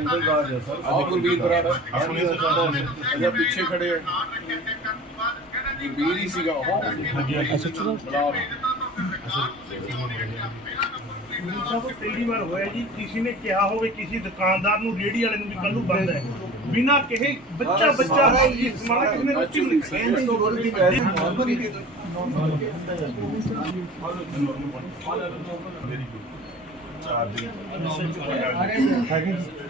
ਪਿੱਛੇ ਖੜੇ ਹੈ ਜੀ ਬੀਰੀ ਸੀਗਾ ਉਹ ਅੱਛਾ ਚਲੋ ਅਸਰ ਤੇਰੀ ਵਾਰ ਹੋਇਆ ਜੀ ਕਿਸੇ ਨੇ ਕਿਹਾ ਹੋਵੇ ਕਿਸੇ ਦੁਕਾਨਦਾਰ ਨੂੰ ਰੇੜੀ ਵਾਲੇ ਨੂੰ ਵੀ ਕੱਲੂ ਬੰਦ ਹੈ ਬਿਨਾ ਕਿਹੇ ਬੱਚਾ ਬੱਚਾ ਇਸ ਮਾਲਕ ਨੇ ਉੱਚੀ ਨਹੀਂ ਸੈਂਸ ਤੋਂ ਵਰਦੀ ਪੈ ਰਹੀ ਹੈ ਨਾ ਨਾ ਨਾ ਨਾ ਨਾ ਨਾ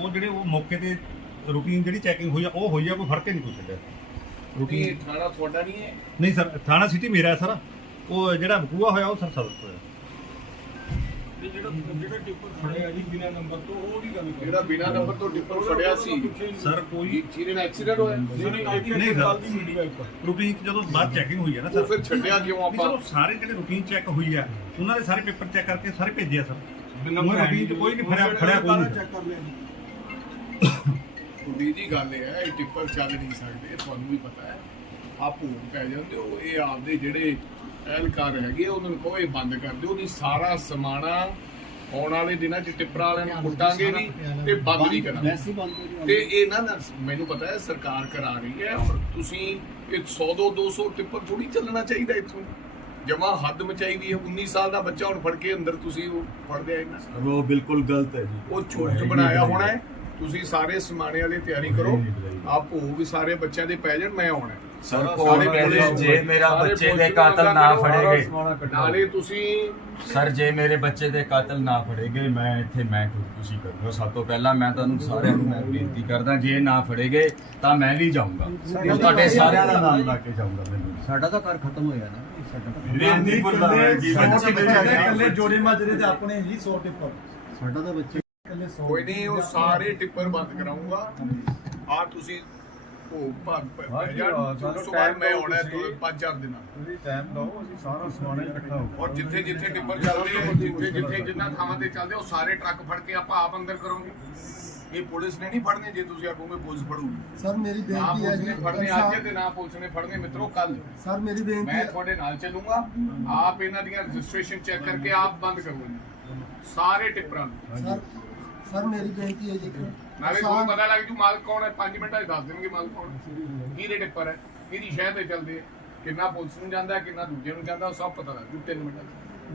ਉਹ ਜਿਹੜੇ ਉਹ ਮੌਕੇ ਤੇ ਰੂਟੀਨ ਜਿਹੜੀ ਚੈਕਿੰਗ ਹੋਈ ਆ ਉਹ ਹੋਈ ਆ ਕੋਈ ਫਰਕ ਨਹੀਂ ਕੁਛ ਦਾ ਰੂਟੀਨ ਥਾਣਾ ਤੁਹਾਡਾ ਨਹੀਂ ਹੈ ਨਹੀਂ ਸਰ ਥਾਣਾ ਸਿਟੀ ਮੇਰਾ ਹੈ ਸਰ ਉਹ ਜਿਹੜਾ ਬਕੂਆ ਹੋਇਆ ਉਹ ਸਰ ਸਰ ਹੋਇਆ ਜਿਹੜਾ ਜਿਹੜਾ ਟਿੱਪਰ ਖੜਿਆ ਜੀ ਬਿਨਾ ਨੰਬਰ ਤੋਂ ਉਹ ਵੀ ਗੱਲ ਜਿਹੜਾ ਬਿਨਾ ਨੰਬਰ ਤੋਂ ਟਿੱਪਰ ਫੜਿਆ ਸੀ ਸਰ ਕੋਈ ਚੀਜ਼ ਨੇ ਐਕਸੀਡੈਂਟ ਹੋਇਆ ਨਹੀਂ ਨਹੀਂ ਨਹੀਂ ਸਰ ਰੂਟੀਨ ਜਦੋਂ ਬਾਅਦ ਚੈਕਿੰਗ ਹੋਈ ਆ ਨਾ ਸਰ ਫਿਰ ਛੱਡਿਆ ਕਿਉਂ ਆਪਾਂ ਨਹੀਂ ਸਰ ਕੋਈ ਨਹੀਂ ਫੜਿਆ ਖੜਿ ਕੁੜੀ ਦੀ ਗੱਲ ਇਹ ਹੈ ਇਹ ਟਿੱਪਰ ਚੱਲ ਨਹੀਂ ਸਕਦੇ ਤੁਹਾਨੂੰ ਵੀ ਪਤਾ ਹੈ ਆਪੂ ਕਹਿ ਜਾਂਦੇ ਹੋ ਇਹ ਆਪਦੇ ਜਿਹੜੇ ਐਲਕਾਰ ਹੈਗੇ ਉਹਨਾਂ ਨੂੰ ਕੋਈ ਬੰਦ ਕਰ ਦਿਓ ਵੀ ਸਾਰਾ ਸਮਾਣਾ ਆਉਣ ਵਾਲੇ ਦਿਨਾਂ 'ਚ ਟਿੱਪਰ ਵਾਲਿਆਂ ਨੂੰ ਮੁੱਟਾਂਗੇ ਨਹੀਂ ਤੇ ਬੰਦ ਨਹੀਂ ਕਰਾਂਗੇ ਵੈਸੇ ਬੰਦ ਤੇ ਇਹ ਨਾ ਮੈਨੂੰ ਪਤਾ ਹੈ ਸਰਕਾਰ ਕਰਾ ਰਹੀ ਹੈ ਔਰ ਤੁਸੀਂ ਇਹ 100 200 ਟਿੱਪਰ ਥੋੜੀ ਚੱਲਣਾ ਚਾਹੀਦਾ ਇੱਥੋਂ ਜਮਾ ਹੱਦ ਮਚਾਈ ਦੀ ਹੈ 19 ਸਾਲ ਦਾ ਬੱਚਾ ਹੁਣ ਫੜ ਕੇ ਅੰਦਰ ਤੁਸੀਂ ਉਹ ਫੜਦੇ ਆ ਇਹਨਾਂ ਉਹ ਬਿਲਕੁਲ ਗਲਤ ਹੈ ਜੀ ਉਹ ਛੋਟ ਬਣਾਇਆ ਹੋਣਾ ਹੈ ਤੁਸੀਂ ਸਾਰੇ ਸਮਾਨੇ ਵਾਲੇ ਤਿਆਰੀ ਕਰੋ ਆ ਵੀ ਸਾਰੇ ਬੱਚਿਆਂ ਦੇ ਪੈ ਜਾਣ ਮੈਂ ਆਉਣਾ ਸਰ ਜੇ ਮੇਰਾ ਬੱਚੇ ਦੇ ਕਾਤਲ ਨਾ ਫੜੇਗੇ ਨਾਲੇ ਤੁਸੀਂ ਸਰ ਜੇ ਮੇਰੇ ਬੱਚੇ ਦੇ ਕਾਤਲ ਨਾ ਫੜੇਗੇ ਮੈਂ ਇੱਥੇ ਮੈਂ ਖੁਦਕੁਸ਼ੀ ਕਰੂੰਗਾ ਸਭ ਤੋਂ ਪਹਿਲਾਂ ਮੈਂ ਤੁਹਾਨੂੰ ਸਾਰਿਆਂ ਨੂੰ ਮੈਂ ਬੇਨਤੀ ਕਰਦਾ ਜੇ ਨਾ ਫੜੇਗੇ ਤਾਂ ਮੈਂ ਵੀ ਜਾਊਂਗਾ ਤੁਹਾਡੇ ਸਾਰਿਆਂ ਦਾ ਨਾਮ ਲਾ ਕੇ ਜਾਊਂਗਾ ਮੈਨੂੰ ਸਾਡਾ ਤਾਂ ਘਰ ਖਤਮ ਹੋ ਗਿਆ ਨਾ ਸਾਡਾ ਤਾਂ ਬੱਚੇ ਇਕੱਲੇ ਜੋੜੇ ਮਾਜਰੇ ਤੇ ਆਪਣੇ ਹੀ 100 ਟਿੱਪਾ ਸਾਡਾ ਤਾਂ ਬੱਚੇ ਕੋਈ ਨਹੀਂ ਉਹ ਸਾਰੇ ਟਿੱਪਰ ਬੰਦ ਕਰਾਉਂਗਾ ਆ ਤੁਸੀਂ ਉਹ ਭਾਗ ਪਾਪਾ ਯਾਰ ਮੈਂ ਹੋਣਾ 5-4 ਦਿਨਾਂ ਤੁਸੀਂ ਟਾਈਮ ਦਿਓ ਅਸੀਂ ਸਾਰਾ ਸਮਾਨ ਇਕੱਠਾ ਹੋ ਔਰ ਜਿੱਥੇ ਜਿੱਥੇ ਟਿੱਪਰ ਚੱਲਦੇ ਆ ਜਿੱਥੇ ਜਿੱਥੇ ਜਿੰਨਾ ਥਾਵਾਂ ਤੇ ਚੱਲਦੇ ਉਹ ਸਾਰੇ ਟਰੱਕ ਫੜ ਕੇ ਆਪਾਂ ਆਪ ਅੰਦਰ ਕਰੋਗੇ ਇਹ ਪੁਲਿਸ ਨੇ ਨਹੀਂ ਫੜਨੇ ਜੇ ਤੁਸੀਂ ਆਪੋ ਮੇ ਪੁਲਿਸ ਫੜੂਗੀ ਸਰ ਮੇਰੀ ਬੇਨਤੀ ਹੈ ਮੈਂ ਤੁਹਾਡੇ ਨਾਲ ਆਪ ਆਪ ਇਹਨਾਂ ਰਜਿਸਟ੍ਰੇਸ਼ਨ ਚੈੱਕ ਕਰਕੇ ਬੰਦ ਕਰੋਗੇ ਸਾਰੇ ਟਿਪਰਾਂ ਨੂੰ ਜੀ ਸਰ ਮੇਰੀ ਬੇਨਤੀ ਹੈ ਜੀ ਮੈਂ ਵੀ ਤੁਹਾਨੂੰ ਪਤਾ ਲੱਗ ਜੂ ਮਾਲ ਕੌਣ ਹੈ 5 ਮਿੰਟਾਂ ਹੀ ਦੱਸ ਦੇਣਗੇ ਮਾਲ ਕੌਣ ਕੀ ਰੇਟ ਪਰ ਹੈ ਕਿਹਦੀ ਸ਼ਹਿਰ ਤੇ ਚੱਲਦੇ ਹੈ ਕਿੰਨਾ ਪੁਲਿਸ ਨੂੰ ਜਾਂਦਾ ਕਿੰਨਾ ਦੂਜੇ ਨੂੰ ਜਾਂਦਾ ਸਭ ਪਤਾ ਲੱਗ ਜੂ 3 ਮਿੰਟਾਂ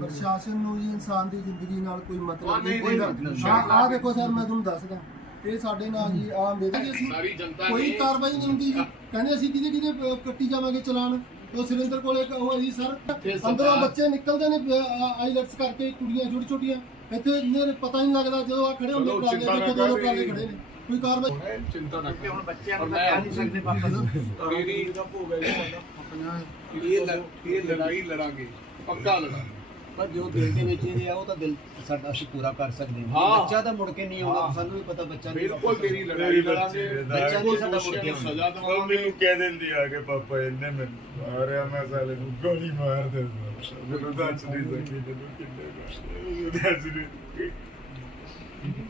ਪ੍ਰਸ਼ਾਸਨ ਨੂੰ ਜੀ ਇਨਸਾਨ ਦੀ ਜ਼ਿੰਦਗੀ ਨਾਲ ਕੋਈ ਮਤਲਬ ਨਹੀਂ ਕੋਈ ਹਾਂ ਆ ਦੇਖੋ ਸਰ ਮੈਂ ਤੁਹਾਨੂੰ ਦੱਸਦਾ ਇਹ ਸਾਡੇ ਨਾਲ ਜੀ ਆ ਮੇਰੇ ਜੀ ਅਸੀਂ ਕੋਈ ਕਾਰਵਾਈ ਨਹੀਂ ਹੁੰਦੀ ਜੀ ਕਹਿੰਦੇ ਅਸੀਂ ਕਿਤੇ ਕਿਤੇ ਕੱਟੀ ਜਾਵਾਂਗੇ ਚਲਾਨ ਉਹ ਸਰਿੰਦਰ ਕੋਲੇ ਹੋਈ ਸੀ ਸਰ 15 ਬੱਚੇ ਨਿਕਲਦੇ ਨੇ ਆਈਲੈਟਸ ਕਰਕੇ ਕੁੜੀਆਂ ਛੋਟੀ ਛੋਟੀਆਂ ਇੱਥੇ ਇਹਨਾਂ ਨੂੰ ਪਤਾ ਨਹੀਂ ਲੱਗਦਾ ਜਦੋਂ ਆ ਖੜੇ ਹੁੰਦੇ ਪਰਾਂ ਦੇ ਦੋ ਦੋ ਪਰਾਂ ਦੇ ਖੜੇ ਨੇ ਕੋਈ ਕਾਰਵਾਈ ਚਿੰਤਾ ਨਾ ਕਰੋ ਹੁਣ ਬੱਚਿਆਂ ਨੂੰ ਕਹਿ ਨਹੀਂ ਸਕਦੇ ਪਾਪਾ ਨੂੰ ਮੇਰੀ ਦਾ ਭੋਗ ਹੈ ਜੀ ਆਪਣਾ ਇਹ ਲੜਾਈ ਲੜਾਂਗੇ ਪੱਕਾ ਲੜਾਂਗੇ ਪਰ ਜੋ ਦਿਲ ਦੇ ਵਿੱਚ ਇਹ ਆ ਉਹ ਤਾਂ ਦਿਲ ਸਾਡਾ ਸ਼ਕੂਰਾ ਕਰ ਸਕਦੇ ਹਾਂ ਬੱਚਾ ਤਾਂ ਮੁੜ ਕੇ ਨਹੀਂ ਆਉਣਾ ਸਾਨੂੰ ਵੀ ਪਤਾ ਬੱਚਾ ਨਹੀਂ ਬਿਲਕੁਲ ਤੇਰੀ ਲੜਾਈ ਲੜਾਂਗੇ ਬੱਚਾ ਨਹੀਂ ਸਾਡਾ ਮੁੜ ਕੇ ਸਜ਼ਾ ਦਵਾਂਗੇ ਮੈਨੂੰ ਕਹਿ ਦਿੰਦੀ ਆ ਕਿ ਪਾਪਾ ਇੰਨੇ ਮੈਨੂੰ ਆ ਰਿਹਾ ਮੈਂ ਸਾਲੇ ਨੂੰ ਗੋਲੀ ਮਾਰ ਦੇਵਾਂ ਮੈਨੂੰ ਤਾਂ ਅੱਜ ਨਹੀਂ ਸਕੀ ਜਦੋਂ ਕਿੰਨੇ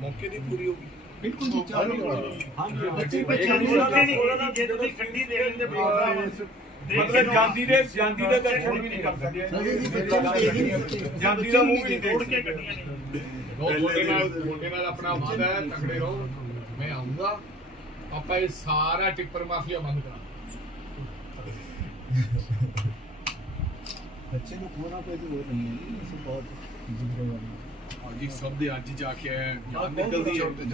ਮੌਕੇ ਦੀ ਪੂਰੀ ਹੋਗੀ ਬਿਲਕੁਲ ਜੀ ਚਾਹੀਦਾ ਹਾਂਜੀ ਬੱਚੇ ਬੱਚੇ ਨੂੰ ਨਾ ਕੋਲਾ ਦਾ ਦੇ ਦੋ ਕੰਡੀ ਦੇ ਦੇ ਪ੍ਰੋਗਰਾਮ ਮਤਲਬ ਗਾਂਧੀ ਦੇ ਗਾਂਧੀ ਦੇ ਦਰਸ਼ਨ ਵੀ ਨਹੀਂ ਕਰ ਸਕਦੇ ਜਾਂਦੀ ਦਾ ਮੂੰਹ ਵੀ ਦੇਖ ਕੇ ਗੱਡੀਆਂ ਨਹੀਂ ਮੋਟੇ ਨਾਲ ਮੋਟੇ ਨਾਲ ਆਪਣਾ ਵਾਦਾ ਹੈ ਤਕੜੇ ਰਹੋ ਮੈਂ ਆਉਂਗਾ ਆਪਾਂ ਇਹ ਸਾਰਾ ਟਿੱਪਰ ਮਾਫੀਆ ਬੰਦ ਕਰਾਂਗੇ ਬੱਚੇ ਨੂੰ ਕੋਣਾ ਕੋਈ ਦੇ ਰਹੀ ਨਹੀਂ ਇਸ ਬਹੁਤ ਜਿੰਦਗੀ ਆ ਜੀ ਸਭ ਦੇ ਅੱਜ ਜਾ ਕੇ ਨਿਕਲਦੀ ਹੈ